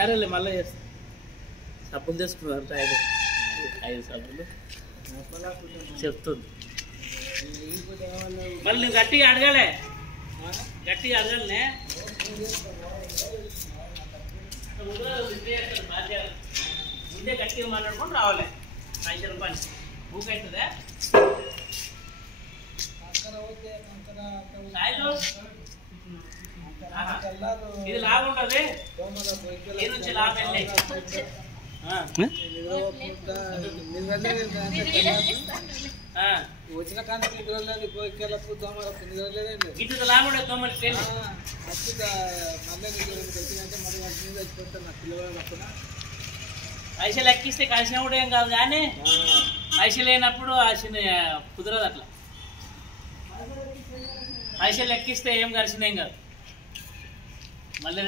సరేలే మళ్ళీ చేస్తా. సబ్బులు తీసుకున్నారు 5 సబ్బులు చెప్తుంది. మళ్ళీ నువ్వు గట్టిగా అడగాలే, గట్టిగా అడగాలనే. ముందే గట్టిగా మాట్లాడుకొని రావాలి. 5 రూపాయలు ఊకైతుందా? ఇది లాభం ఉంటుంది, ఈ నుంచి లాభం వచ్చిన కానీ ఇటు లాభం ఉండదు. దోమలు పైసలు ఎక్కిస్తే కలిసినా కూడా ఏం కాదు, కానీ పైసలు లేనప్పుడు కుదరదు. అట్లా పైసలు ఎక్కిస్తే ఏం కలిసిన ఏం కాదు. మళ్ళీ